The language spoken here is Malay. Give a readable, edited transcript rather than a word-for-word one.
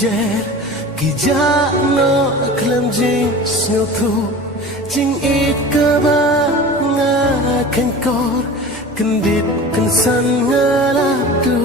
jet Kija no klam jing snow thu Jing ikaba nga kankor Kendit kensan ngaladu